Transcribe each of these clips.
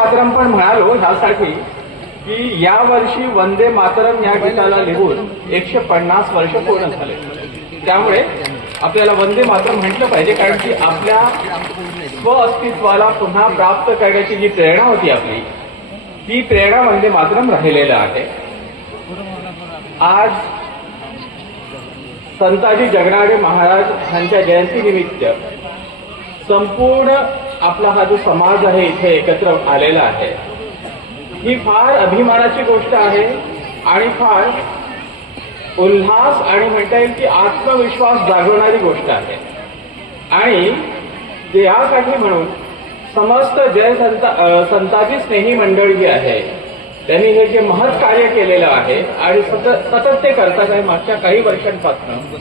मातरम पण म्हणालो ह्यासाठी की या वर्षी वंदे मातरम या गीताला लिहून 150 वर्ष पूर्ण झाले. त्यामुळे आपल्याला वंदे मातरम म्हटलं पाहिजे, कारण की आपल्या स्व अस्तित्वाला पुन्हा प्राप्त करण्याची जी प्रेरणा होती आपली, ती प्रेरणा वंदे मातरम राहिलेलं आहे. आज संताजी जगनाडे महाराज यांच्या जयंतीनिमित्त संपूर्ण आपला हा जो समाज आहे इथे एकत्र आलेला आहे. ही फार अभिमानाची गोष्ट आहे आणि फार उल्हास आणि म्हणता येईल की आत्मविश्वास जागवणारी गोष्ट आहे. आणि यासाठी म्हणून समस्त संताजी स्नेही मंडळ जी आहे त्यांनी हे जे महत् कार्य केलेलं आहे आणि सतत ते करतात आहे मागच्या काही वर्षांपासून.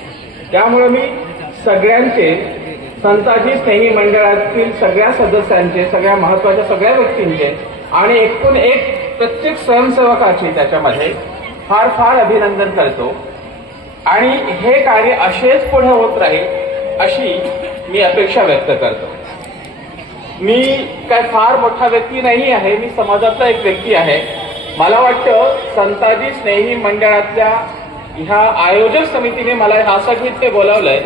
त्यामुळे मी सगळ्यांचे, संताजी स्नेही मंडळातील सगळ्या सदस्यांचे, सगळ्या महत्वाच्या सगळ्या व्यक्तींचे आणि एकूण एक प्रत्येक स्वयंसेवकाचे त्याच्यामध्ये फार फार अभिनंदन करतो. आणि हे कार्य असेच पुढे होत राहील अशी मी अपेक्षा व्यक्त करतो. मी काय फार मोठा व्यक्ती नाही आहे, मी समाजातला एक व्यक्ती आहे. मला वाटतं संताजी स्नेही मंडळातल्या ह्या आयोजक समितीने मला ह्यासाठी ते बोलावलंय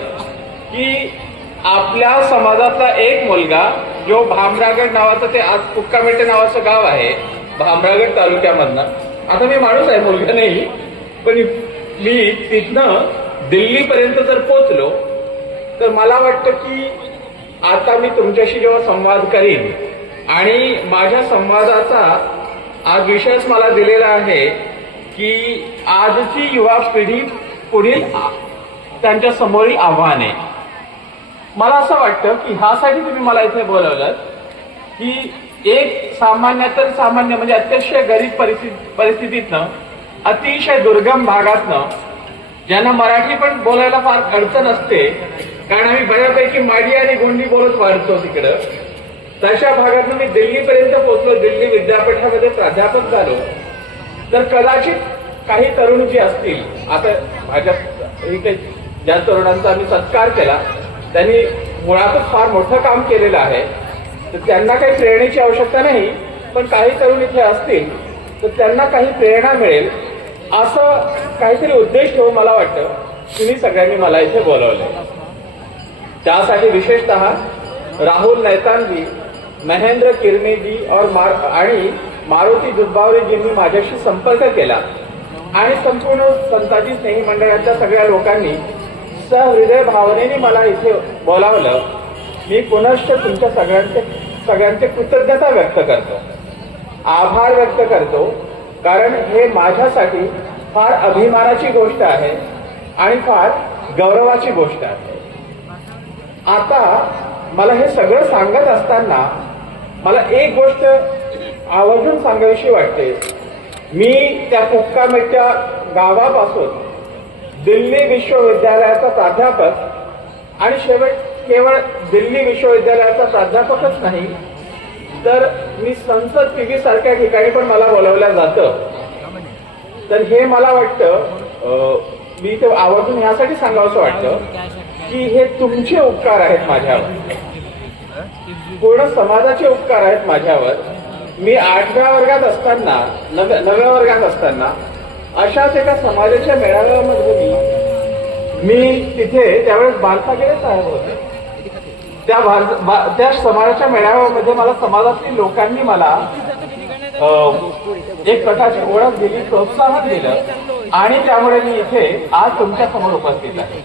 की आपल्या समाजातला एक मुलगा जो भामरागड नावाचं, ते आज कुक्कामेटे नावाचं गाव आहे भामरागड तालुक्यामधनं. आता मी माणूस आहे, मुलगा नाही, पण मी तिथनं दिल्लीपर्यंत जर पोचलो तर मला वाटतं की आता मी तुमच्याशी जेव्हा संवाद करीन आणि माझ्या संवादाचा आज विषयच मला दिलेला आहे की आजची युवा पिढी पुढील त्यांच्या समोरील आव्हाने. मला असं वाटतं की ह्यासाठी तुम्ही मला इथे बोलवलं की एक सामान्यातर सामान्य म्हणजे अतिशय गरीब परिस्थितीतनं, अतिशय दुर्गम भागातनं, ज्यांना मराठी पण बोलायला फार अडचण असते, कारण आम्ही बऱ्यापैकी माडी आणि गोंडी बोलत वाढतो तिकडं, तशा भागातून मी दिल्लीपर्यंत पोहोचलो. दिल्ली विद्यापीठामध्ये प्राध्यापक झालो. तर कदाचित काही तरुण जे असतील, आता माझ्या इथे ज्या तरुणांचा आम्ही सत्कार केला त्यांनी मुळातच फार मोठं काम केलेलं आहे, तर त्यांना काही प्रेरणेची आवश्यकता नाही, पण काही तरुण इथे असतील तर त्यांना काही प्रेरणा मिळेल असं काहीतरी उद्देश ठेवून मला वाटतं तुम्ही सगळ्यांनी मला इथे बोलवलंय. त्यासाठी विशेषतः राहुल नैतानजी, महेंद्र किरमेजी आणि मारुती दुधबावरेजींनी माझ्याशी संपर्क केला आणि संपूर्ण संताजी स्नेही मंडळाच्या सगळ्या लोकांनी सहृदय भावनेने मला इथे बोलावलं. मी पुनश्च तुमच्या सगळ्यांचे कृतज्ञता व्यक्त करतो, आभार व्यक्त करतो, कारण हे माझ्यासाठी फार अभिमानाची गोष्ट आहे आणि फार गौरवाची गोष्ट आहे. आता मला हे सगळं सांगत असताना मला एक गोष्ट आवर्जून सांगावीशी वाटते. मी त्या कुक्कामेटच्या गावापासून दिल्ली विश्वविद्यालयाचा प्राध्यापक आणि केवळ दिल्ली विश्वविद्यालयाचा प्राध्यापकच नाही, तर मी संसद पीव्ही सारख्या ठिकाणी पण मला बोलावलं जातं. तर हे मला वाटतं मी ते आवर्जून यासाठी सांगावंसं वाटतं की हे तुमचे उपकार आहेत माझ्यावर, पूर्ण समाजाचे उपकार आहेत माझ्यावर. मी 8व्या वर्गात असताना, 9व्या वर्गात असताना अशाच एका समाजाच्या मेळाव्यामध्ये मी तिथे त्यावेळेस बालसागरे साहेब होते. त्या समाजाच्या मेळाव्यामध्ये मला समाजातील लोकांनी मला एक प्रकारची ओळख दिली, प्रोत्साहन दिलं आणि त्यामुळे मी इथे आज तुमच्या समोर उपस्थित आहे.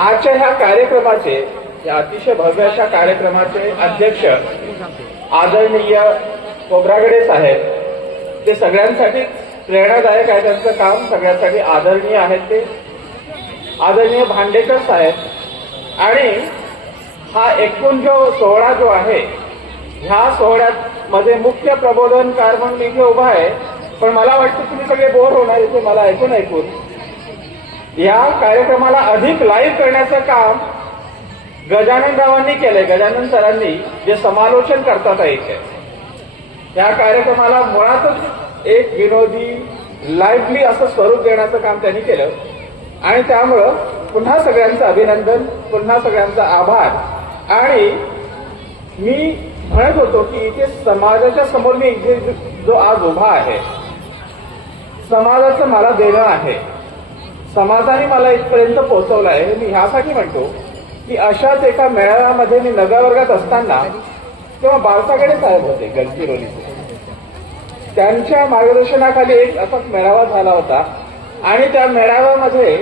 आजच्या ह्या कार्यक्रमाचे, या अतिशय भव्य अशा कार्यक्रमाचे अध्यक्ष आदरणीय खोब्रागडे साहेब, ते सगळ्यांसाठी प्रेरणादायक आहे. त्यांचं काम सगळ्यांसाठी आदरणीय आहे. ते आदरणीय भांडेकर साहेब. आणि हा एकूण जो सोहळा जो आहे, ह्या सोहळ्यामध्ये मुख्य प्रबोधनकार म्हणून इथे उभा आहे, पण मला वाटतं तुम्ही सगळे बोर होणार इथे मला ऐकून. या कार्यक्रमाला अधिक लाईव्ह करण्याचं काम गजाननरावांनी केलंय. गजानन सरांनी जे समालोचन करतात इथे, या कार्यक्रमाला मुळातच एक विनोदी, लाईव्हली असं स्वरूप देण्याचं काम त्यांनी केलं आणि त्यामुळं पुन्हा सगळ्यांचं अभिनंदन, पुन्हा सगळ्यांचा आभार. आणि मी म्हणत होतो की इथे समाजाच्या समोर मी इथे जो आज उभा आहे, समाजाचं मला देणं आहे, समाजाने मला इथपर्यंत पोहोचवलं आहे. हे मी ह्यासाठी म्हणतो की अशाच एका मेळाव्यामध्ये मी नगरवर्गात असताना तेव्हा बाळसागडे साहेब होते गडचिरोलीचे. त्यांच्या मार्गदर्शनाखाली एक असाच मेळावा झाला होता आणि त्या मेळाव्यामध्ये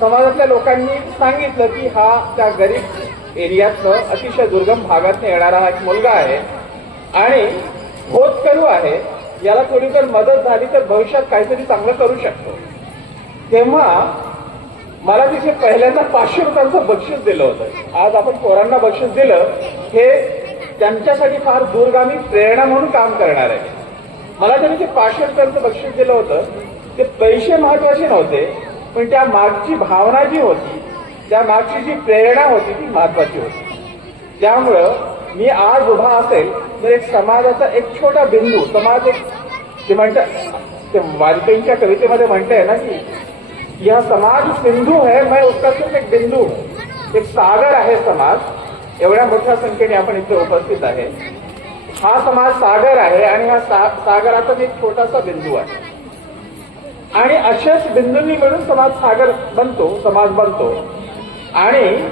समाजातल्या लोकांनी सांगितलं की हा त्या गरीब एरियातनं अतिशय दुर्गम भागातनं येणारा हा एक मुलगा आहे आणि होतकरू आहे, याला थोडी जर मदत झाली तर भविष्यात काहीतरी चांगलं करू शकतो. तेव्हा मला तिथे पहिल्यांदा 500 रुपयांचं बक्षीस दिलं होतं. आज आपण पोरांना बक्षीस दिलं हे त्यांच्यासाठी फार दूरगामी प्रेरणा म्हणून काम करणार आहे. मला त्यांनी ते 500 रुपयांचं बक्षीस दिलं होतं. ते पैसे महत्वाचे नव्हते, पण त्या मागची भावना जी होती, त्या मागची जी प्रेरणा होती ती महत्वाची होती. त्यामुळं मी आज उभा असेल तर एक समाजाचा एक छोटा बिंदू, समाज एक ते म्हणतात, ते वाजपेयींच्या कवितेमध्ये म्हणते ना की यह समाज सिंधू है, मैं उसका सिर्फ एक बिंदू हूं. एक सागर आहे समाज. एवढ्या मोठ्या संख्येने आपण इथे उपस्थित आहे. हा समाज सागर आहे आणि हा सागराचा एक छोटासा बिंदू आहे आणि अशाच बिंदूंनी मिळून समाज सागर बनतो, समाज बनतो. आणि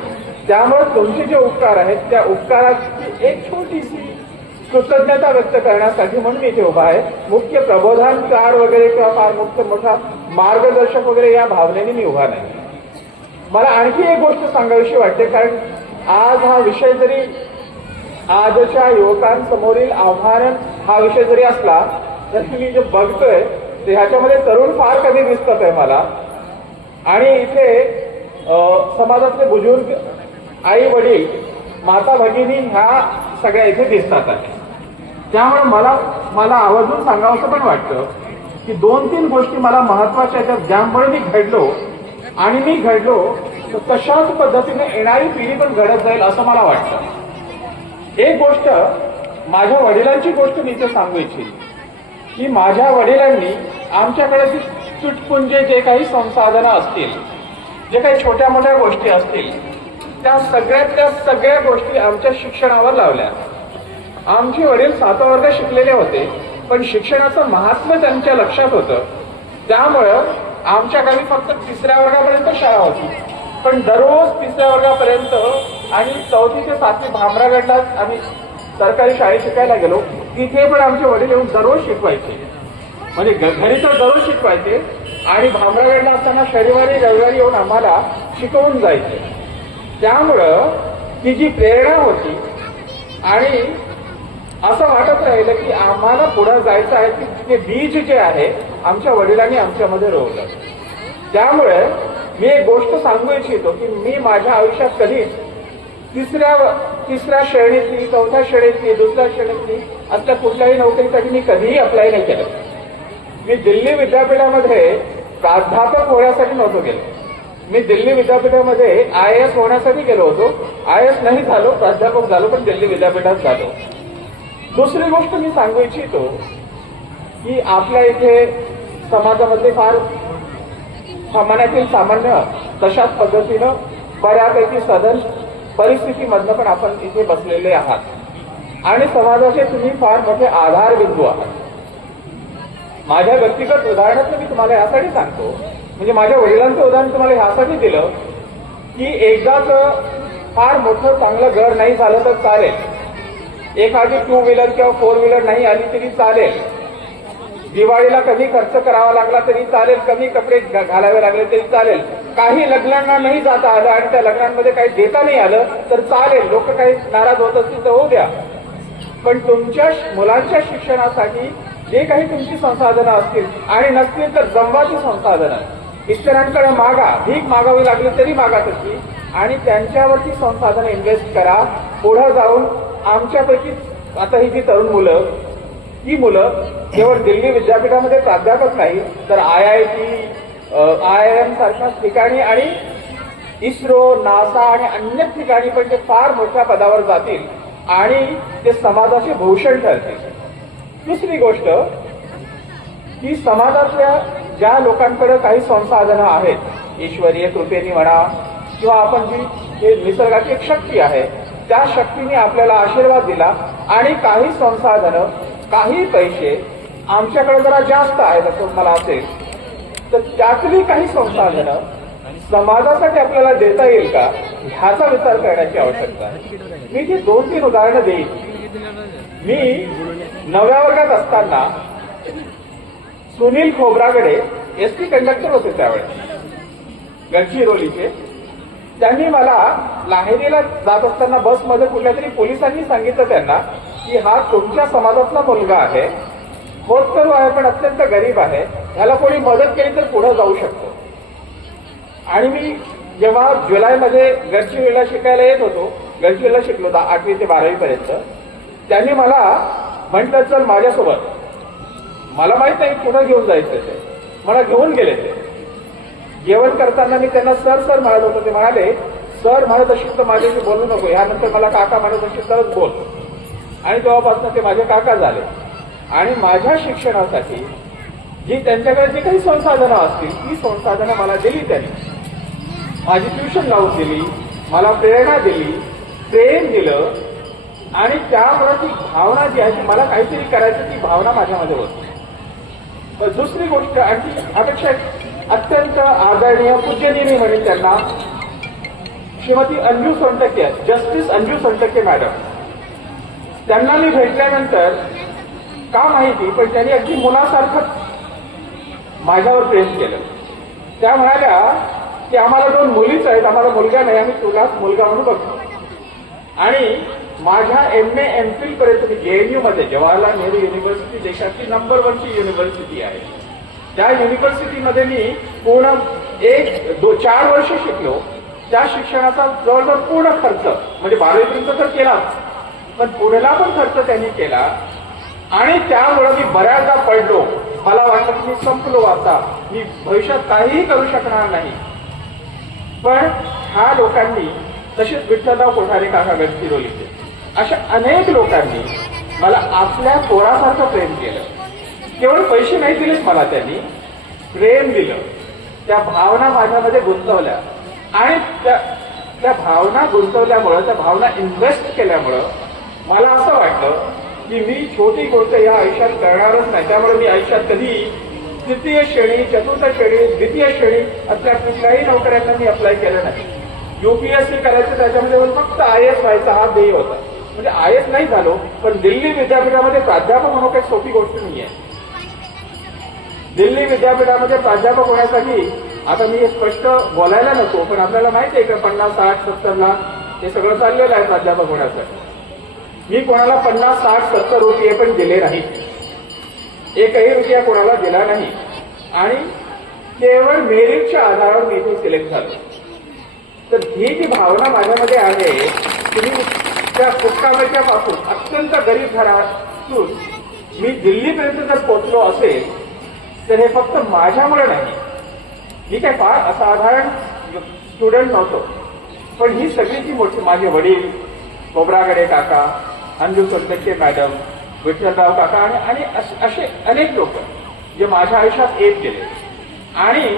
त्यामुळे तुमचे जे उपकार आहेत त्या उपकाराची एक छोटीशी कृतज्ञता व्यक्त करण्यासाठी म्हणून मी इथे उभा आहे. मुख्य प्रबोधनकार वगैरे किंवा फार मुख्य मोठा मार्गदर्शक वगैरे या भावनेने मी उभा नाही. मला आणखी एक गोष्ट सांगावीशी वाटते, कारण आज हा विषय जरी आजच्या युवकांसमोरील आव्हान हा विषय जरी असला तरी मी जे बघतोय ते ह्याच्यामध्ये तरुण फार कमी दिसतात आहे मला. आणि इथे समाजातले बुजुर्ग, आई वडील, माता भगिनी ह्या सगळ्या इथे दिसतात आहे. त्यामुळे मला आवर्जून सांगावंसं पण वाटतं की 2-3 गोष्टी मला महत्वाच्या आहेत ज्यामुळे मी घडलो आणि मी घडलो तर तशाच पद्धतीने येणारी पिढी पण घडत जाईल असं मला वाटतं. एक गोष्ट, माझ्या वडिलांची गोष्ट मी इथे सांगू इच्छितो की माझ्या वडिलांनी आमच्याकडे जी तुटपुंजे जे काही संसाधनं असतील, जे काही छोट्या मोठ्या गोष्टी असतील, त्या सगळ्या गोष्टी आमच्या शिक्षणावर लावल्या. आमचे वडील 7वा वर्ग शिकलेले होते, पण शिक्षणाचं महात्म्य त्यांच्या लक्षात होतं. त्यामुळं आमच्या गावी फक्त 3ऱ्या वर्गापर्यंत शाळा होती, पण दररोज 3ऱ्या वर्गापर्यंत आणि 4थी ते 7वी भामरागडला आम्ही सरकारी शाळेत शिकायला गेलो. तिथे पण आमचे वडील येऊन दररोज शिकवायचे, म्हणजे घरी तर दररोज शिकवायचे आणि भामरागडला असताना शनिवारी रविवारी येऊन आम्हाला शिकवून जायचे. त्यामुळं ती जी प्रेरणा होती आणि असं वाटत राहिलं की आम्हाला पुढे जायचं आहे की ते बीज जे आहे आमच्या वडिलांनी आमच्यामध्ये रोवलं. त्यामुळे मी एक गोष्ट सांगू इच्छितो की मी माझ्या आयुष्यात कधीच तिसऱ्या श्रेणीतली, 4थ्या श्रेणीतली, 2ऱ्या श्रेणीतली असल्या कुठल्याही नोकरीसाठी मी कधीही अप्लाय नाही केलं. मी दिल्ली विद्यापीठामध्ये प्राध्यापक होण्यासाठी नव्हतो गेलो. मी दिल्ली विद्यापीठामध्ये IAS होण्यासाठी गेलो होतो. IAS नाही झालो, प्राध्यापक झालो, पण दिल्ली विद्यापीठात झालो. दुसरी गोष्ट मी सांगू इच्छितो की आपल्या इथे समाजामध्ये फार सामान्यातील सामान्य तशाच पद्धतीनं बऱ्यापैकी सदन परिस्थितीमधनं पण आपण इथे बसलेले आहात आणि समाजाचे तुम्ही फार मोठे आधार बिंदू आहात. माझ्या व्यक्तिगत उदाहरणात मी तुम्हाला यासाठी सांगतो, म्हणजे माझ्या वडिलांचं उदाहरण तुम्हाला ह्यासाठी दिलं की एकदाच फार मोठं चांगलं घर नाही झालं तर चालेल, एखादी 2 व्हीलर किंवा 4 व्हीलर नाही आली तरी चालेल, दिवाळीला कमी खर्च करावा लागला तरी चालेल, कमी कपडे घालावे लागले तरी चालेल, काही लग्नांना नाही जाता आलं आणि त्या लग्नांमध्ये काही देता नाही आलं तर चालेल, लोक काही नाराज होत असतील तर होऊ द्या, पण तुमच्या मुलांच्या शिक्षणासाठी जे काही तुमची संसाधनं असतील आणि नसतील तर जमवाची संसाधनं इतरांकडे मागा, भीक मागावी लागली तरी मागा तशी आणि त्यांच्यावरती संसाधनं इन्व्हेस्ट करा. पुढे जाऊन आमच्यापैकी आता ही जी तरुण मुलं, ही मुलं केवळ दिल्ली विद्यापीठामध्ये प्राध्यापक नाही तर IIT, IIM सारख्या ठिकाणी आणि इस्रो, नासा आणि अन्य ठिकाणी पण ते फार मोठ्या पदावर जातील आणि ते समाजाचे भूषण ठरतील. दुसरी गोष्ट की समाजातल्या ज्या लोकांकडे काही संसाधनं आहेत, ईश्वरीय कृपेने म्हणा किंवा आपण जी निसर्गाची एक शक्ती आहे, त्या शक्तीने आपल्याला आशीर्वाद दिला आणि काही संसाधनं, काही पैसे आमच्याकडे जरा जास्त आहेत असं मला असेल, तर त्यातली काही संसाधनं समाजासाठी आपल्याला देता येईल का, ह्याचा विचार करण्याची आवश्यकता आहे. मी ती 2-3 उदाहरणं देईन. मी 9व्या वर्गात असताना सुनील खोब्रागडे एसटी कंडक्टर होते त्यावेळेस गडचिरोलीचे. त्यांनी मला लाहेरीला जात असताना बसमध्ये कुठल्या तरी पोलिसांनी सांगितलं त्यांना की हा तुमच्या समाजातला मुलगा आहे, होतकरू आहे पण अत्यंत गरीब आहे, ह्याला कोणी मदत केली तर पुढे जाऊ शकतो. आणि मी जेव्हा जुलैमध्ये गडचिरोलीला शिकायला येत होतो, गडचिरोलीला शिकलो 8वी ते 12वी पर्यंत, त्यांनी मला म्हटलं चल माझ्यासोबत. मला माहित नाही पुढे घेऊन जायचं ते, मला घेऊन गेले ते. जेवण करताना मी त्यांना सर सर म्हणत होतो. ते म्हणाले सर म्हणत असेल तर माझ्याशी बोलू नको, ह्यानंतर मला काका म्हणत असेल तरच बोल. आणि तेव्हापासून ते माझे काका झाले. आणि माझ्या शिक्षणासाठी जी त्यांच्याकडे जी काही संसाधनं असतील ती संसाधनं मला दिली त्यांनी. माझी ट्युशन लावून दिली, मला प्रेरणा दिली, प्रेम दिलं. आणि त्यामुळे ती भावना जी आहे, मला काहीतरी करायचं ती भावना माझ्यामध्ये होती. तर दुसरी गोष्ट आणखी अपेक्षा अत्यंत आदरणीय पूजनीय मी म्हणेन त्यांना, श्रीमती अंजू सोनटक्के, जस्टिस अंजू सोनटक्के मॅडम. त्यांना मी भेटल्यानंतर का माहिती पण त्यांनी अगदी मुलासारखं माझ्यावर प्रेम केलं. त्या म्हणाल्या की आम्हाला 2 मुलीच आहेत, आम्हाला मुलगा नाही, आम्ही तुलाच मुलगा म्हणून बघतो. आणि माझ्या MA MPhil पर्यंत मी JNU मध्ये जवाहरलाल नेहरू युनिव्हर्सिटी देशाची नंबर 1ची युनिव्हर्सिटी आहे. त्या युनिव्हर्सिटीमध्ये मी पूर्ण 4 वर्ष शिकलो. त्या शिक्षणाचा जवळजवळ पूर्ण खर्च म्हणजे 12वीपर्यंत तर केलाच, पण पुढला पण खर्च त्यांनी केला. आणि त्यामुळे मी बऱ्याचदा पडलो. मला वाटलं की मी संपलो, आता मी भविष्यात काहीही करू शकणार नाही. पण ह्या लोकांनी, तसेच विठ्ठलराव कोठारे काका गडचिरोलीचे, अशा अनेक लोकांनी मला आपल्या पोरासारखं प्रेम केलं. केवळ पैसे नाही दिलेच मला, त्यांनी प्रेम दिलं. त्या भावना माझ्यामध्ये गुंतवल्या आणि त्या भावना गुंतवल्यामुळं, त्या भावना इन्व्हेस्ट केल्यामुळं मला असं वाटलं की मी छोटी गोष्ट या आयुष्यात करणारच नाही. त्यामुळे मी आयुष्यात कधी 3य श्रेणी, 4थ श्रेणी, 2य श्रेणी असल्या कुठल्याही नोकऱ्यांना मी अप्लाय केलं नाही. UPSC करायचं, त्याच्यामध्ये फक्त IAS व्हायचा हा ध्येय होता. म्हणजे IAS नाही झालो, पण दिल्ली विद्यापीठामध्ये प्राध्यापक होणं काही सोपी गोष्ट नाही आहे. दिल्ली विद्यापीठामध्ये प्राध्यापक होण्यासाठी, आता मी हे स्पष्ट बोलायला नको, पण आपल्याला माहिती आहे का 50, 60, 70 लाख हे सगळं चाललेलं आहे प्राध्यापक होण्यासाठी. मी कोणाला 50, 60, 70 रुपये पण दिले नाही, एकही रुपया कोणाला दिला नाही. आणि केवळ मेरिटच्या आधारावर मी इथे सिलेक्ट झालो. तर ही जी भावना माझ्यामध्ये आहे, तुम्ही त्या फुटकामेच्यापासून अत्यंत गरीब घरातून मी दिल्लीपर्यंत जर पोहोचलो असेल तर हे फक्त माझ्यामुळे नाही. मी काय फार असाधारण स्टुडंट नव्हतो, पण ही सगळी जी मोठी, माझे वडील, खोब्रागडे काका, अंजू सोनटक्के मॅडम, विठ्ठलराव काका आणि असे अनेक लोक जे माझ्या आयुष्यात येत गेले आणि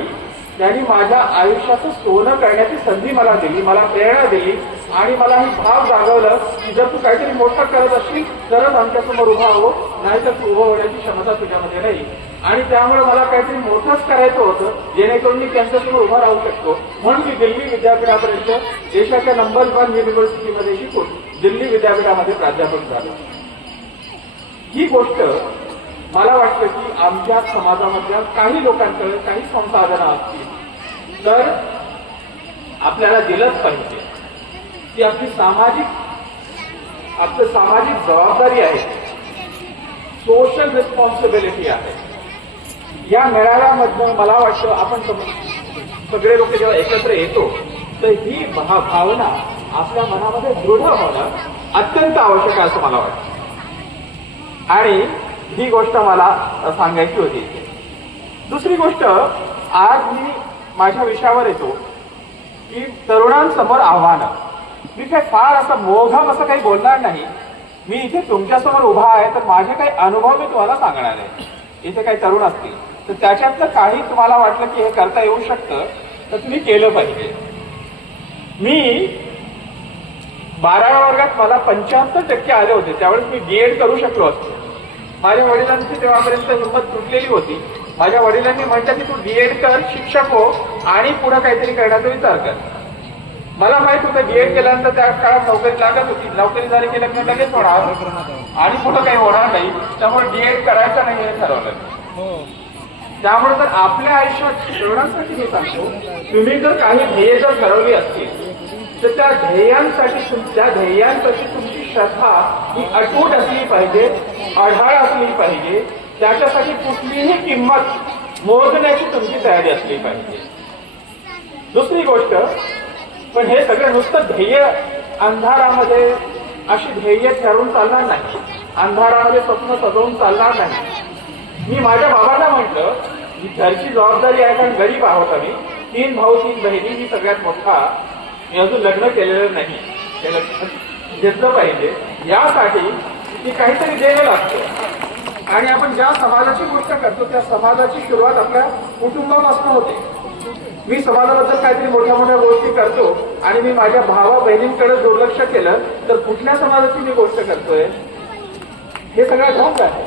त्यांनी माझ्या आयुष्याचं सोनं करण्याची संधी मला दिली, मला प्रेरणा दिली. आणि मला ही भाव जागवलं की जर तू काहीतरी मोठं करत असशील तरच आमच्यासमोर उभा हो, नाहीतर तू उभं होण्याची क्षमता तुझ्यामध्ये नाही. आणि त्यामुळे मला काहीतरी मोठंच करायचं होतं जेणेकरून मी त्यांच्यासमोर उभा राहू शकतो. म्हणून मी दिल्ली विद्यापीठापर्यंत देशाच्या नंबर 1 युनिव्हर्सिटीमध्ये शिकून दिल्ली विद्यापीठामध्ये प्राध्यापक झालो. ही गोष्ट मला वाटतं की आमच्या समाजामधल्या काही लोकांकडे काही संसाधनं असतील तर आपल्याला दिलंच पाहिजे. ती आपली सामाजिक जबाबदारी आहे, सोशल रिस्पॉन्सिबिलिटी आहे. या मेळाव्यामधनं मला वाटतं आपण सगळे लोक जेव्हा एकत्र येतो तर ही भावना आपल्या मनामध्ये दृढ होणं अत्यंत आवश्यक आहे असं मला वाटतं. आणि ही गोष्ट मला सांगायची होती. दुसरी गोष्ट, आज मी माझ्या विषयावर येतो की तरुणांसमोर आव्हानं. मी काही फार असं मोघम असं काही बोलणार नाही. मी इथे तुमच्यासमोर उभा आहे तर माझे काही अनुभव मी तुम्हाला सांगणार आहे. इथे काही तरुण असतील तर त्याच्यातलं काही तुम्हाला वाटलं की हे करता येऊ शकतं तर तुम्ही केलं पाहिजे. मी 12व्या वर्गात मला 75% आले होते, त्यावेळेस मी बीएड करू शकलो असतो. माझ्या वडिलांची तेव्हापर्यंत हिंमत तुटलेली होती. माझ्या वडिलांनी म्हटलं की तू बीएड कर, शिक्षक हो आणि पुढे काहीतरी करण्याचा विचार कर. मला माहित होतं बीएड केल्यानंतर त्या काळात नोकरी लागत होती, नोकरी झाली की लग्न लगेच होणार आणि पुढे काही होणार नाही, त्यामुळे बीएड करायचं नाही हे ठरवलं. त्यामुळे जर आपल्या आयुष्यात तरुणांसाठी मी सांगतो, तुम्ही जर काही ध्येय जर ठरवली असतील तर त्या ध्येयांप्रती तुमची श्रद्धा ही अटूट असली पाहिजे, आढाळ असली पाहिजे. त्याच्यासाठी कुठलीही किंमत मोजण्याची तुमची तयारी असली पाहिजे. दुसरी गोष्ट, पण हे सगळं नुसतं ध्येय अंधारामध्ये अशी ध्येय ठरवून चालणार नाही, अंधारामध्ये स्वप्न सजवून चालणार नाही. मी माझ्या बाबांना म्हटलं की घरची जबाबदारी आहे, कारण गरीब आहोत आम्ही, 3 भाऊ 3 बहिणी, मी सगळ्यात मोठा, मी अजून लग्न केलेलं नाही, हे लग्न घेतलं पाहिजे. यासाठी की काहीतरी देणं लागतं आणि आपण ज्या समाजाची गोष्ट करतो त्या समाजाची सुरुवात आपल्या कुटुंबापासून होते. मी समाजाबद्दल काहीतरी मोठ्या मोठ्या गोष्टी करतो आणि मी माझ्या भावा बहिणींकडे दुर्लक्ष केलं तर कुठल्या समाजाची मी गोष्ट करतोय, हे सगळं ढोंग आहे.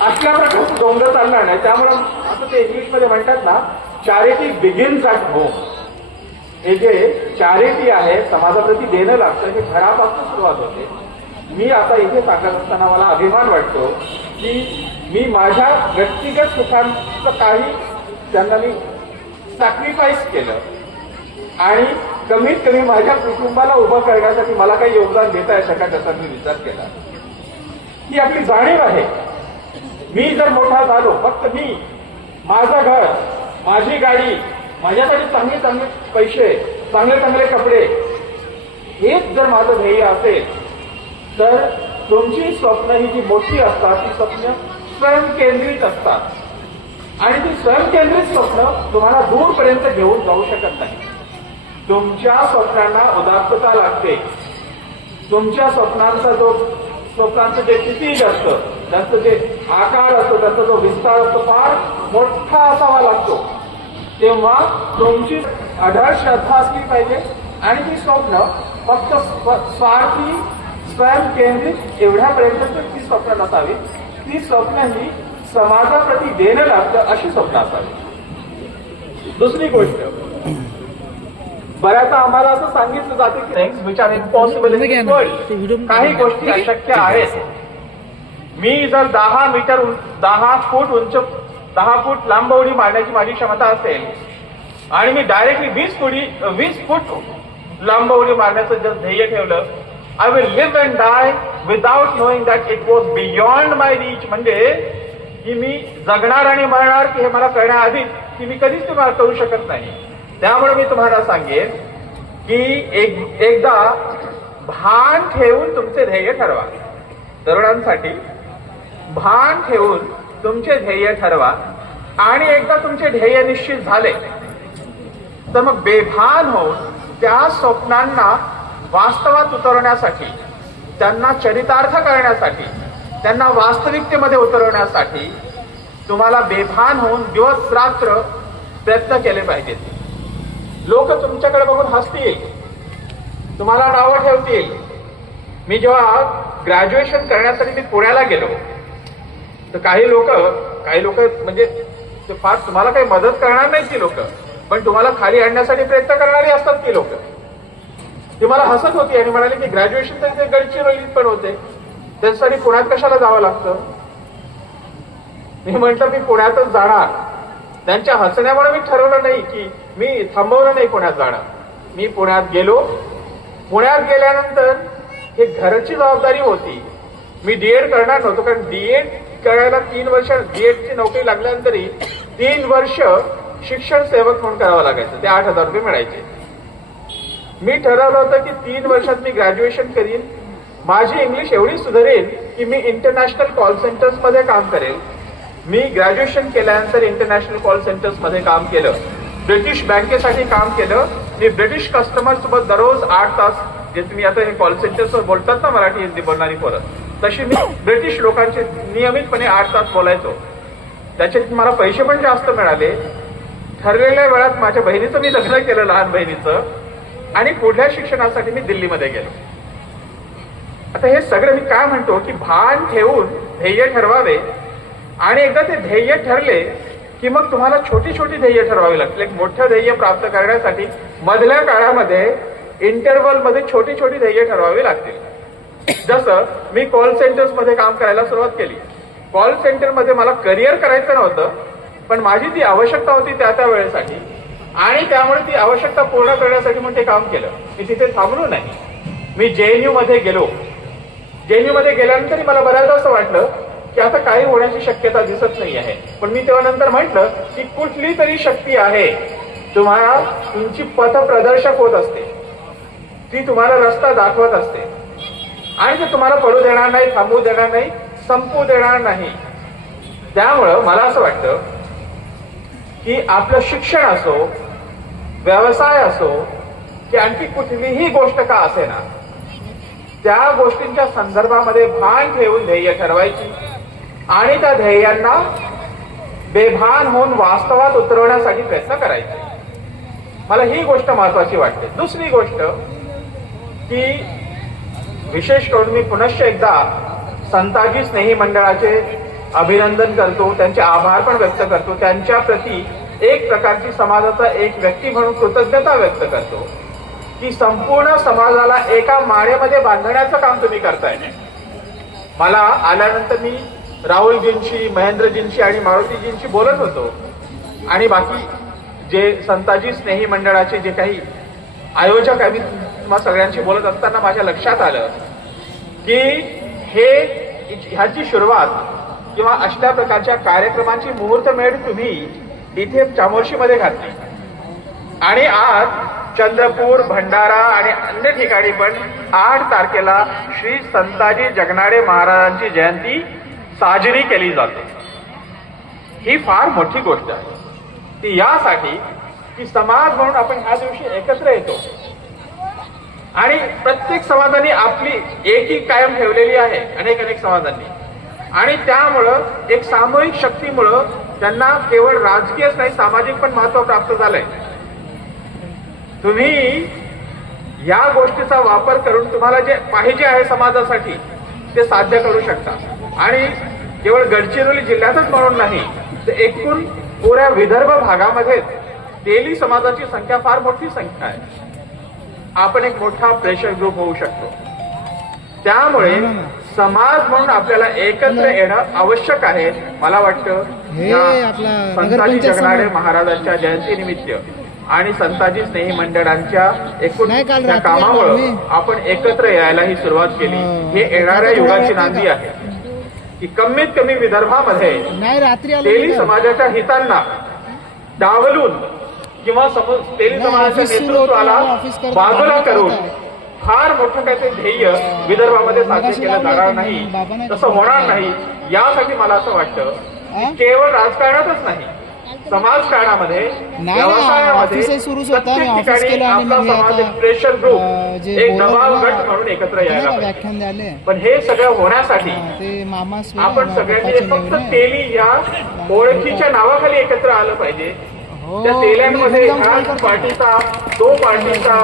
अशा प्रकारचं ढोंग चालणार नाही. त्यामुळे असं ते इंग्लिशमध्ये म्हणतात ना, चॅरिटी बिगिन्स ॲट होम. हे जे चॅरिटी आहे, समाजाप्रती देणं लागतं, हे घरापासून सुरुवात होते. मी आता इथे सांगत असताना मला अभिमान वाटतो की मी माझ्या व्यक्तिगत सुखांचं काही त्यांना मी सॅक्रिफाईस केलं आणि कमीत कमी माझ्या कुटुंबाला उभं करण्यासाठी मला काही योगदान देता येतं का, त्याचा मी विचार केला. ही आपली जाणीव आहे. मी जर मोठा झालो, फक्त मी, माझं घर, माझी गाडी, माझ्यासाठी चांगले चांगले पैसे, चांगले चांगले कपडे, हेच जर माझं ध्येय असेल तर तुमची स्वप्न ही जी मोठी असतात ती स्वप्न स्वयंकेंद्रित असतात आणि ती स्वयंकेंद्रित स्वप्न तुम्हाला दूरपर्यंत घेऊन जाऊ शकत नाही. तुमच्या स्वप्नांना उदात्तता लागते. तुमच्या स्वप्नांचं जे क्षितिज असतं, त्यांचं जे आकार असतो, त्यांचा जो विस्तार असतो, फार मोठा असावा लागतो. तेव्हा तुमची अढळ श्रद्धा असली पाहिजे आणि ती स्वप्न फक्त स्वार्थी, स्वयंकेंद्रित एवढ्यापर्यंत ती स्वप्न नसावी. ती स्वप्न ही समाजाप्रती देणं लागतं अशी स्वप्न असावी. दुसरी गोष्ट, बऱ्याचदा आम्हाला असं सांगितलं जातं की things which are impossible in this world, काही गोष्टी अशक्य आहेत. मी जर 10 फूट लांब उडी मारण्याची माझी क्षमता असेल आणि मी डायरेक्टली 20 फूट लांब उडी मारण्याचं जर ध्येय ठेवलं, I will live and die without knowing that it was beyond my reach. म्हणजे की मी जगणार आणि मरणार की हे मला कळण्याआधीच की मी कधीच तुम्हाला करू शकत नाही. त्यामुळे मी तुम्हाला सांगेन की एकदा भान ठेवून तुमचे ध्येय ठरवा. तरुणांसाठी भान ठेवून तुमचे ध्येय ठरवा आणि एकदा तुमचे ध्येय निश्चित झाले तर मग बेभान होऊन त्या स्वप्नांना वास्तवात उतरवण्यासाठी, त्यांना चरितार्थ करण्यासाठी, त्यांना वास्तविकतेमध्ये उतरवण्यासाठी तुम्हाला बेभान होऊन दिवस रात्र प्रयत्न केले पाहिजेत. लोक तुमच्याकडे बघून हसतील, तुम्हाला नावं ठेवतील. मी जेव्हा ग्रॅज्युएशन करण्यासाठी मी पुण्याला गेलो तर काही लोक म्हणजे ते फार तुम्हाला काही मदत करणार नाही ती लोक, पण तुम्हाला खाली आणण्यासाठी प्रयत्न करणारी असतात ती लोक. ती मला हसत होती आणि म्हणाले की ग्रॅज्युएशन तर गडचिरोलीत पण होते, त्याच्यासाठी पुण्यात कशाला जावं लागतं. मी म्हटलं मी पुण्यातच जाणार. त्यांच्या हसण्यामुळे मी ठरवलं नाही की मी थांबवलं नाही पुण्यात जाणं. मी पुण्यात गेलो. पुण्यात गेल्यानंतर हे घरची जबाबदारी होती. मी डीएड करणार नव्हतो, कारण डीएड करायला 3 वर्ष, डीएडची नोकरी लागल्यानंतरही 3 वर्ष शिक्षण सेवक म्हणून करावं लागायचं. ते 8,000 रुपये मिळायचे. मी ठरवलं होतं की 3 वर्षात मी ग्रॅज्युएशन करीन, माझी इंग्लिश एवढी सुधारेल की मी इंटरनॅशनल कॉल सेंटर्स मध्ये काम करेल. मी ग्रॅज्युएशन केल्यानंतर इंटरनॅशनल कॉल सेंटर्स मध्ये काम केलं. ब्रिटिश बँकेसाठी काम केलं. मी ब्रिटिश कस्टमर सोबत दररोज 8 तास, जे तुम्ही आता हे कॉल सेंटर्सवर बोलतात ना मराठी हिंदी बोलणारी पोरं, तशी मी ब्रिटिश लोकांचे नियमितपणे 8 तास बोलायचो. त्याचे मला पैसे पण जास्त मिळाले. ठरलेल्या वेळात माझ्या बहिणीचं मी लग्न केलं, लहान बहिणीचं, आणि पुढल्या शिक्षणासाठी मी दिल्लीमध्ये गेलो. आता हे सगळं मी काय म्हणतो की भान ठेवून ध्येय ठरवावे, आणि एकदा ते ध्येय ठरले की मग तुम्हाला छोटी छोटी ध्येय ठरवावी लागतील. एक मोठं ध्येय प्राप्त करण्यासाठी मधल्या काळामध्ये इंटरव्हल मध्ये छोटी छोटी ध्येय ठरवावी लागतील. जसं मी कॉल सेंटर्स मध्ये काम करायला सुरुवात केली. कॉल सेंटर मध्ये मला करिअर करायचं नव्हतं, पण माझी ती आवश्यकता होती त्या वेळेसाठी, आणि त्यामुळे ती आवश्यकता पूर्ण करण्यासाठी म्हणून ते काम केलं. मी तिथे थांबलो नाही. मी JNU मध्ये गेलो. JNU मध्ये गेल्यानंतर मला बऱ्याचदा असं वाटलं की आता काही होण्याची शक्यता दिसत नाही आहे. पण मी तेव्हा नंतर म्हटलं की कुठली तरी शक्ती आहे तुम्हाला, तुमची पथ प्रदर्शक होत असते, ती तुम्हाला रस्ता दाखवत असते, आणि ते तुम्हाला पडू देणार नाही, थांबू देणार नाही, संपू देणार नाही. त्यामुळं मला असं वाटतं की आपलं शिक्षण असो, व्यवसाय असो, की आणखी कुठलीही गोष्ट का असेना, त्या गोष्टींच्या संदर्भामध्ये भान ठेवून ध्येय ठरवायची, आणि त्या ध्येयांना बेभान होऊन वास्तवात उतरवण्यासाठी प्रयत्न करायचे. मला ही गोष्ट महत्वाची वाटते. दुसरी गोष्ट की विशेष करून मी पुनश्च एकदा संताजी स्नेही मंडळाचे अभिनंदन करतो, त्यांचे आभार पण व्यक्त करतो, त्यांच्या प्रती एक प्रकारची समाजाचा एक व्यक्ती म्हणून कृतज्ञता व्यक्त करतो की संपूर्ण समाजाला एका माळेमध्ये बांधण्याचं काम तुम्ही करताय. मला आल्यानंतर मी राहुलजींशी, महेंद्रजींशी आणि मारुतीजींशी बोलत होतो, आणि बाकी जे संताजी स्नेही मंडळाचे जे काही आयोजक आहे, मी तुम्हा सगळ्यांशी बोलत असताना माझ्या लक्षात आलं की ह्याची सुरुवात किंवा अशा प्रकारच्या कार्यक्रमांची मुहूर्तमेढ तुम्ही इथे चामोर्शीमध्ये घातली, आणि आज चंद्रपूर, भंडारा आणि अन्य ठिकाणी पण 8 तारखेला श्री संताजी जगनाडे महाराजांची जयंती साजरी केली जाते. ही फार मोठी गोष्ट आहे. ती यासाठी की समाज म्हणून आपण ह्या दिवशी एकत्र येतो, आणि प्रत्येक समाजाने आपली एकी कायम ठेवलेली आहे, अनेक समाजांनी, आणि त्यामुळं एक सामूहिक शक्तीमुळं त्यांना केवळ राजकीयच नाही, सामाजिक पण महत्व प्राप्त झालंय. तुम्ही या गोष्टीचा वापर करून तुम्हाला जे पाहिजे आहे समाजासाठी ते साध्य करू शकता, आणि केवळ गडचिरोली जिल्ह्यातच म्हणून नाही, तर एकूण पुऱ्या विदर्भ भागामध्ये तेली समाजाची संख्या फार मोठी संख्या आहे. आपण एक मोठा प्रेशर ग्रुप होऊ शकतो. त्यामुळे समाज म्हणून आपल्याला एकत्र येणं आवश्यक आहे. मला वाटतं संताजी जगनाडे महाराजांच्या जयंतीनिमित्त आणि संताजी स्नेही मंडळांच्या एकूण त्या कामामुळे आपण एकत्र यायला ही सुरुवात केली. हे येणाऱ्या युगाची नांदी आहे की कमीत कमी विदर्भामध्ये तेली समाजाच्या हितांना डावलून किंवा तेली समाजाच्या नेतृत्वाला बाजूला करून फार मोठं काहीतरी ध्येय विदर्भामध्ये साध्य केलं जाणार नाही, तसं होणार नाही. यासाठी मला असं वाटतं की केवळ राजकारणातच नाही, समाजकारणामध्ये, व्यवसायामध्ये प्रत्येक ठिकाणी आपला समाज एक प्रेशर ग्रुप, एक दबाव गट म्हणून एकत्र यायला पाहिजे. पण हे सगळं होण्यासाठी आपण सगळ्यांनी फक्त तेली या ओळखीच्या नावाखाली एकत्र आलं पाहिजे. त्या तेल्यांमध्ये ह्या पार्टीचा, तो पार्टीचा,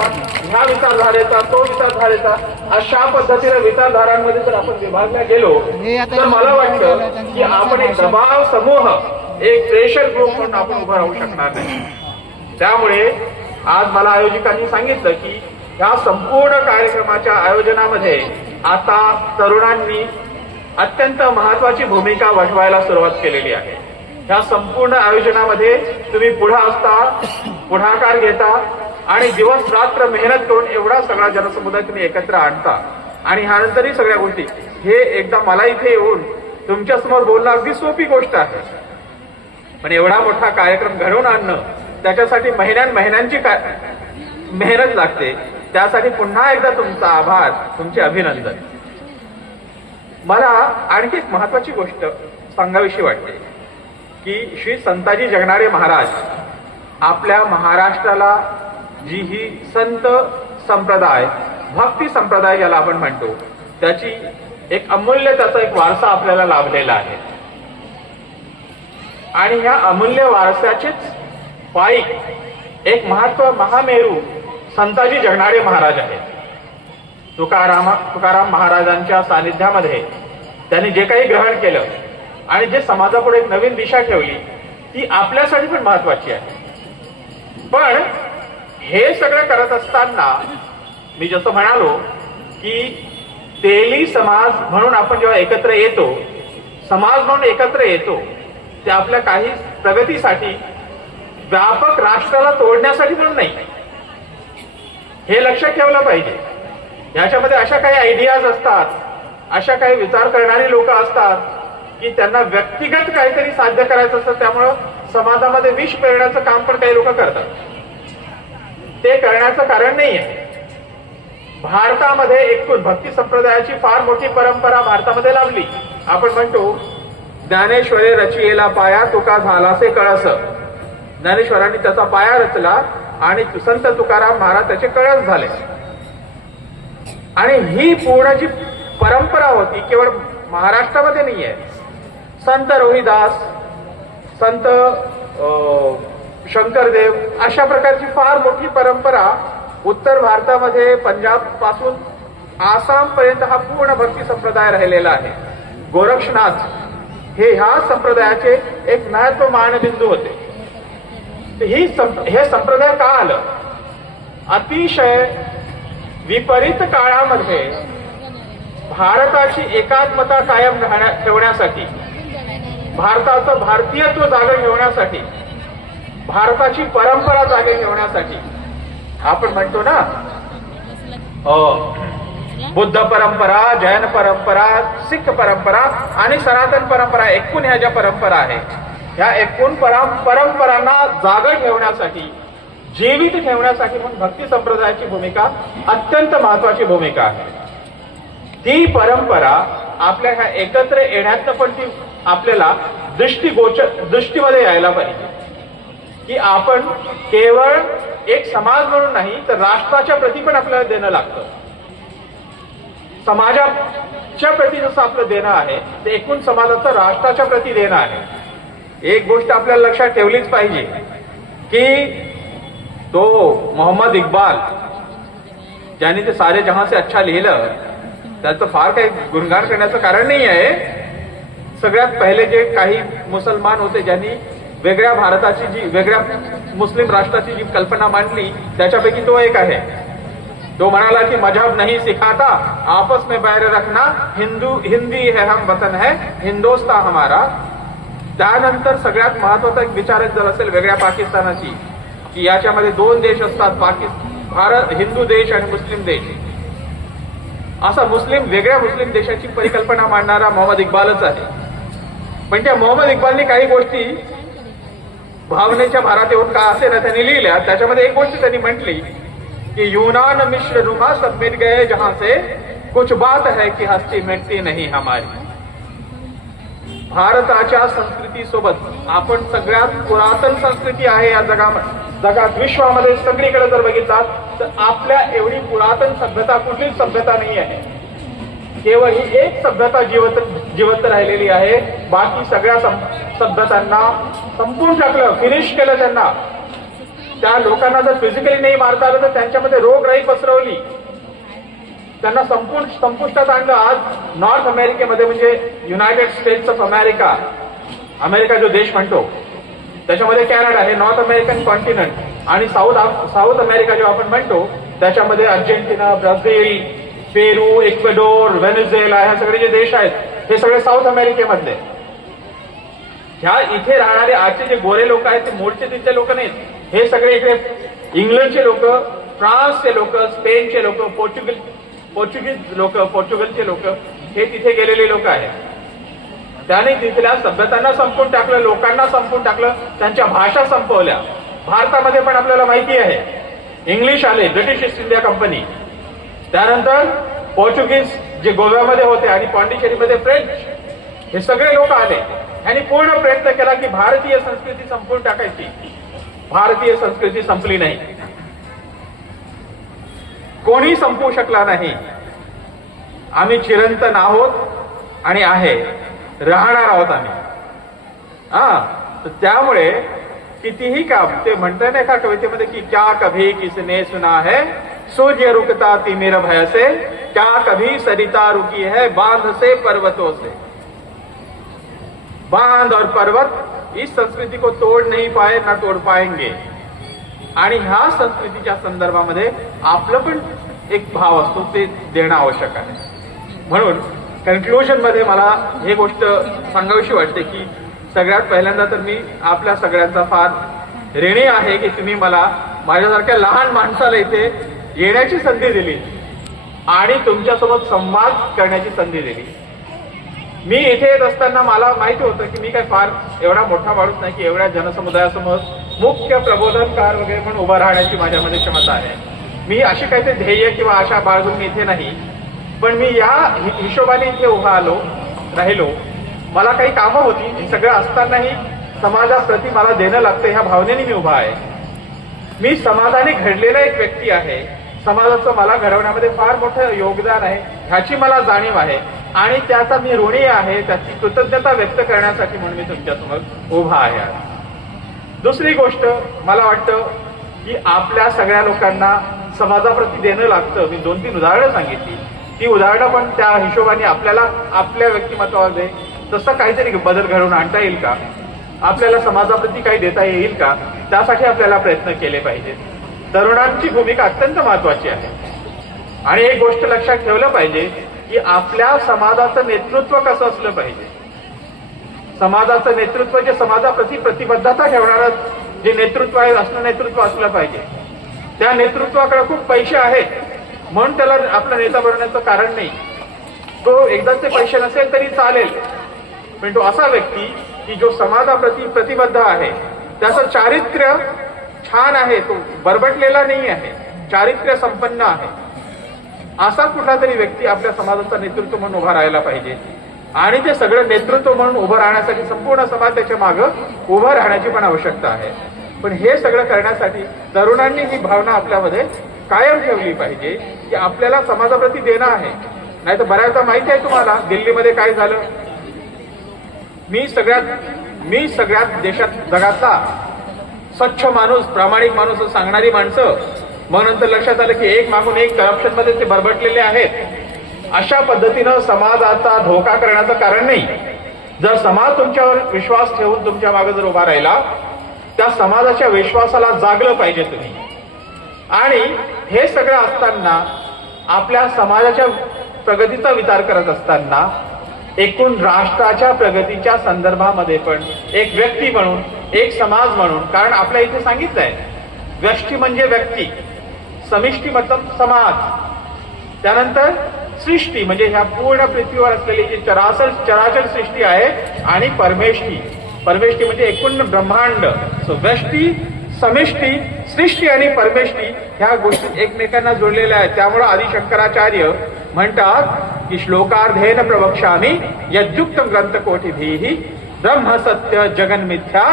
ह्या विचारधारेचा, तो विचारधारेचा, अशा पद्धतीने विचारधारांमध्ये जर आपण विभागल्या गेलो तर मला वाटतं की आपण एक दबाव समूह, एक प्रेशर ग्रुप म्हणून आपण उभं राहू शकणार नाही. त्यामुळे आज मला आयोजकांनी सांगितलं की ह्या संपूर्ण कार्यक्रमाच्या आयोजनामध्ये आता तरुणांनी अत्यंत महत्वाची भूमिका वठवायला सुरुवात केलेली आहे. ह्या संपूर्ण आयोजनामध्ये तुम्ही पुढे असता, पुढाकार घेता, आणि दिवस रात्र मेहनत करून एवढा सगळा जनसमुदाय तुम्ही एकत्र आणता, आणि ह्यानंतरही सगळ्या गोष्टी, हे एकदा मला इथे येऊन तुमच्या समोर बोलणं अगदी सोपी गोष्ट आहे, पण एवढा मोठा कार्यक्रम घडवून आणणं त्याच्यासाठी महिन्यांची मेहनत लागते. त्यासाठी पुन्हा एकदा तुमचा आभार, तुमचे अभिनंदन. मला आणखी एक महत्वाची गोष्ट सांगावीशी वाटते की श्री संताजी जगनाडे महाराज आपल्या महाराष्ट्राला जी ही संत संप्रदाय, भक्ती संप्रदाय ज्याला आपण म्हणतो, त्याची एक अमूल्य, त्याचा एक वारसा आपल्याला लाभलेला आहे, आणि ह्या अमूल्य वारसाचेच पायी एक महामेरू संताजी जगनाडे महाराज आहेत. तुकाराम महाराजांच्या सानिध्यामध्ये त्यांनी जे काही ग्रहण केलं आणि जे समाजापुढे एक नवीन दिशा ठेवली ती आपल्यासाठी पण महत्वाची आहे. पण हे सगळं करत असताना मी जसं म्हणालो की तेली समाज म्हणून आपण जेव्हा एकत्र येतो, समाज म्हणून एकत्र येतो, ते आपल्या काही प्रगतीसाठी, व्यापक राष्ट्राला तोडण्यासाठी म्हणून नाही. हे लक्षात ठेवलं पाहिजे. याच्यामध्ये अशा काही आयडियाज असतात, अशा काही विचार करणारी लोक असतात की त्यांना व्यक्तिगत काहीतरी साध्य करायचं असतं, त्यामुळं समाजामध्ये विष पेरण्याचं काम पण काही लोक करतात. ते करण्याचं कारण नाही आहे. भारतामध्ये एकूण भक्ती संप्रदायाची फार मोठी परंपरा भारतामध्ये लाभली. आपण म्हणतो ज्ञानेश्वरे रचियेला पाया तुका झालासे कळस. ज्ञानेश्वरांनी त्याचा पाया रचला आणि संत तुकाराम महाराज त्याचे कळस झाले. आणि ही पूर्ण जी परंपरा होती केवळ महाराष्ट्रामध्ये नाही आहे. संत रोहिदास, संत शंकरदेव अशा प्रकारची फार मोठी परंपरा उत्तर भारतामध्ये पंजाब पासून आसाम पर्यंत हा पूर्ण भक्ती संप्रदाय राहिलेला आहे. गोरक्षनाथ हे ह्या संप्रदायाचे एक महत्वपूर्ण बिंदू होते. हे संप्रदाय का आलं? अतिशय विपरीत काळामध्ये भारताची एकात्मता कायम ठेवण्यासाठी, भारताचं भारतीयत्व जागे ठेवण्यासाठी, भारताची परंपरा जागे ठेवण्यासाठी, आपण म्हणतो ना बुद्ध परंपरा, जैन परंपरा, शीख परंपरा आणि सनातन परंपरा, एकूण ह्या ज्या परंपरा आहेत, ह्या एकूण परंपरांना जागा ठेवण्यासाठी, जीवित ठेवण्यासाठी म्हणून भक्ती संप्रदायाची भूमिका अत्यंत महत्वाची भूमिका आहे. ती परंपरा आपल्या ह्या एकत्र येण्यातनं पण ती आपल्याला दृष्टीमध्ये यायला पाहिजे की आपण केवळ एक समाज म्हणून नाही तर राष्ट्राच्या प्रती पण आपल्याला देणं लागतं. समाजाच्या प्रती जसं आपलं देणं आहे ते एकूण समाजाचं राष्ट्राच्या प्रती देणं आहे. एक गोष्ट आपल्याला लक्षात ठेवलीच पाहिजे की तो मोहम्मद इक्बाल ज्याने ते सारे जहां से अच्छा लिहिलं, त्याचं फार काही गुणगान करण्याचं कारण नाही आहे. सगळ्यात पहिले जे काही मुसलमान होते ज्यांनी वेगळ्या भारताची जी वेगळ्या मुस्लिम राष्ट्राची जी कल्पना मांडली त्याच्यापैकी तो एक आहे. तो म्हणाला की मजहब नहीं सिखाता आपस में बैर रखना, हिंदी है हम वतन है हिंदुस्तान हमारा. त्यानंतर सगळ्यात महत्वाचा एक विचारक जर असेल वेगळ्या पाकिस्तानाची की याच्यामध्ये दोन देश असतात, भारत हिंदू देश आणि मुस्लिम देश, असा वेगळ्या मुस्लिम देशाची परिकल्पना मांडणारा मोहम्मद इक्बालच आहे. पण त्या मोहम्मद इक्बालने काही गोष्टी भावनेच्या भारात येऊन का असे ना त्यांनी लिहिल्या. त्याच्यामध्ये एक गोष्ट त्यांनी म्हटली की यूनान मिश्र रुहा सब मिट गए जहां से कुछ बात है की हस्ती मिटती नहीं हमारी. भारताच्या संस्कृतीसोबत आपण सगळ्यात पुरातन संस्कृती आहे या जगात विश्वामध्ये सगळीकडे जर बघितलात तर आपल्या एवढी पुरातन सभ्यता कुठलीच सभ्यता नाही आहे. केवळ ही एक सभ्यता जिवंत राहिलेली आहे. बाकी सगळ्या सभ्यतांना संपून टाकलं, फिनिश केलं. त्यांना त्या लोकांना जर फिजिकली नाही मारता आलं तर त्यांच्यामध्ये रोगराई पसरवली, त्यांना संपुष्टात आणलं. आज नॉर्थ अमेरिकेमध्ये म्हणजे United states of America, America जो देश म्हणतो त्याच्यामध्ये कॅनडा हे नॉर्थ अमेरिकन कॉन्टिनेंट आणि साऊथ अमेरिका जो आपण म्हणतो त्याच्यामध्ये अर्जेंटिना, ब्राझील, पेरू, इक्वेडोर, व्हेनेझुएला ह्या सगळे जे देश आहेत हे सगळे साऊथ अमेरिकेमधले. ह्या इथे राहणारे आजचे जे गोरे लोक आहेत ते मूळचे तिथले लोक नाहीत. हे सगळे इकडे इंग्लंडचे लोक, फ्रान्सचे लोक, स्पेनचे लोक, पोर्चुगीज लोक, पोर्चुगलचे लोक हे तिथे गेलेले लोक आहेत. त्याने तिथल्या सभ्यतांना संपवून टाकलं, लोकांना संपवून टाकलं, त्यांच्या भाषा संपवल्या. भारतामध्ये पण आपल्याला माहिती आहे इंग्लिश आले, ब्रिटिश ईस्ट इंडिया कंपनी, त्यानंतर पोर्चुगीज जे गोव्यामध्ये होते आणि पॉंडिचेरीमध्ये फ्रेंच, हे सगळे लोक आले. यांनी पूर्ण प्रयत्न केला की भारतीय संस्कृती संपवून टाकायची. भारतीय संस्कृती संपली नाही, कोणी संपवू शकला नाही. आम्ही चिरंतन आहोत आणि आहे, राहणार आहोत आम्ही. तर त्यामुळे कितीही काम ते म्हणतात ना एका कवितेमध्ये की क्या कभी किसने सुना है सूर्य रुकता तिमिर भय से, क्या कभी सरिता रुकी है बांध से पर्वतों से। बांध और पर्वत इस संस्कृती को तोड़ नहीं पाए ना तोड़ पाएंगे, आणि ह्या संस्कृतीच्या संदर्भामध्ये आपलं पण एक भाव असतो, ते देणं आवश्यक आहे. म्हणून कन्क्लुजन मध्ये मला हे गोष्ट सांगावीशी वाटते की सगळ्यात पहिल्यांदा तर मी आपल्या सगळ्यांचा फार ऋणी आहे की तुम्ही मला माझ्यासारख्या लहान माणसाला इथे येण्याची संधी दिली आणि तुमच्यासोबत संवाद करण्याची संधी दिली. मी इथे येत असताना मला माहिती होतं की मी काय फार एवढा मोठा माणूस नाही की एवढ्या जनसमुदायासमोर मुख्य प्रबोधनकार वगैरे म्हणून उभा राहण्याची माझ्यामध्ये क्षमता आहे. मी अशी काहीतरी ध्येय किंवा आशा बाळगून मी इथे नाही, पण मी या हिशोबाने इथे उभा राहिलो. मला काही कामं होती, हे सगळं असतानाही समाजाप्रती मला देणं लागतं ह्या भावनेने मी उभा आहे. मी समाजाने घडलेला एक व्यक्ती आहे, समाजाचं मला घडवण्यामध्ये फार मोठं योगदान आहे ह्याची मला जाणीव आहे आणि त्याचा मी ऋणी आहे. त्याची कृतज्ञता व्यक्त करण्यासाठी म्हणून मी तुमच्यासमोर उभा आहे. दुसरी गोष्ट मला वाटतं की आपल्या सगळ्या लोकांना समाजाप्रती देणं लागतं. मी 2-3 उदाहरणं सांगितली, ती उदाहरणं पण त्या हिशोबाने आपल्याला आपल्या व्यक्तिमत्वामध्ये तसं काहीतरी बदल घडवून आणता येईल का, आपल्याला समाजाप्रती काही देता येईल का, त्यासाठी आपल्याला प्रयत्न केले पाहिजेत. तरुणांची भूमिका अत्यंत महत्वाची आहे आणि एक गोष्ट लक्षात ठेवलं पाहिजे की आपल्या समाजाचं नेतृत्व कसं असलं पाहिजे. समाजाचं नेतृत्व जे समाजाप्रती प्रतिबद्धता ठेवणारं जे नेतृत्व आहे असं नेतृत्व असलं पाहिजे. त्या नेतृत्वाकडे खूप पैसे आहेत म्हणून त्याला आपला नेता बनवण्याचं कारण नाही. तो एकदाचे पैसे नसेल तरी चालेल, पण तो असा व्यक्ती की जो समाजाप्रती प्रतिबद्ध आहे, त्याचं चारित्र्य छान आहे, तो बरबटलेला नाही आहे, चारित्र्य संपन्न आहे, असा कुठला तरी व्यक्ती आपल्या समाजाचा नेतृत्व म्हणून उभा राहायला पाहिजे. आणि ते सगळं नेतृत्व म्हणून उभं राहण्यासाठी संपूर्ण समाज त्याच्या मागं उभं राहण्याची पण आवश्यकता आहे. पण हे सगळं करण्यासाठी तरुणांनी ही भावना आपल्यामध्ये कायम ठेवली पाहिजे की आपल्याला समाजाप्रती देणं आहे. नाही तर बऱ्याचदा माहिती आहे तुम्हाला दिल्लीमध्ये काय झालं. मी सगळ्यात देशात जगातला स्वच्छ माणूस, प्रामाणिक माणूस सांगणारी माणसं, मग नंतर लक्षात आलं की एक मागून एक करप्शनमध्ये ते बरबटलेले आहेत. अशा पद्धतीनं समाजाचा धोका करण्याचं कारण नाही. जर समाज तुमच्यावर विश्वास ठेवून तुमच्या मागे जर उभा राहिला, त्या समाजाच्या विश्वासाला जागलं पाहिजे तुम्ही. आणि हे सगळं असताना आपल्या समाजाच्या प्रगतीचा विचार करत असताना एकूण राष्ट्राच्या प्रगतीच्या संदर्भामध्ये पण एक व्यक्ती म्हणून, एक समाज म्हणून, कारण आपल्या इथे सांगितलंय व्यष्टी म्हणजे व्यक्ती, समिष्टी मतलब समाज, त्यानंतर सृष्टी म्हणजे ह्या पूर्ण पृथ्वीवर असलेली जी चराचर सृष्टी आहे, आणि परमेष्टी म्हणजे एकूण ब्रह्मांड. सो व्यष्टी, समिष्टी, सृष्टी आणि परमेष्टी ह्या गोष्टी एकमेकांना जोडलेल्या आहेत. त्यामुळे आदिशंकराचार्य म्हणतात की श्लोकार्धेन प्रवक्ष्यामि यद्युक्तम ग्रंथकोटिभिः ब्रह्म सत्य जगन मिथ्या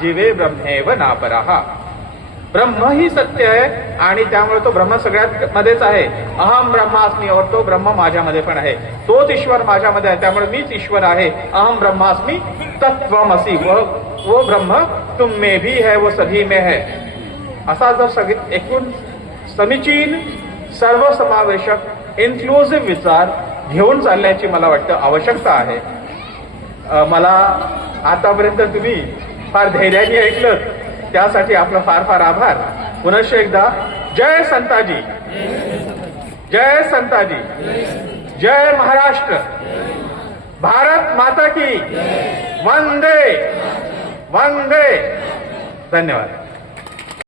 जीवे ब्रह्मेव नापरः. ब्रह्म ही सत्य आहे आणि त्यामुळे तो ब्रह्म सगळ्यात मध्येच आहे. अहम ब्रह्मास्मी, और तो ब्रह्म माझ्यामध्ये पण आहे. तोच ईश्वर माझ्यामध्ये आहे, त्यामुळे मीच ईश्वर आहे. अहम ब्रह्मास्मी तत्वमसि, वो ब्रह्म तुम में भी है, वो सभी में है. असा जर सगळे एकूण समीचीन, सर्वसमावेशक, इन्क्लुसिव्ह विचार घेऊन चालण्याची मला वाटतं आवश्यकता आहे. मला आतापर्यंत तुम्ही फार धैर्याने ऐकलं, त्यासाठी आपला फार फार आभार. पुनश्च एकदा जय संताजी, जय संताजी, जय महाराष्ट्र, भारत माता की वंदे वंदे. धन्यवाद.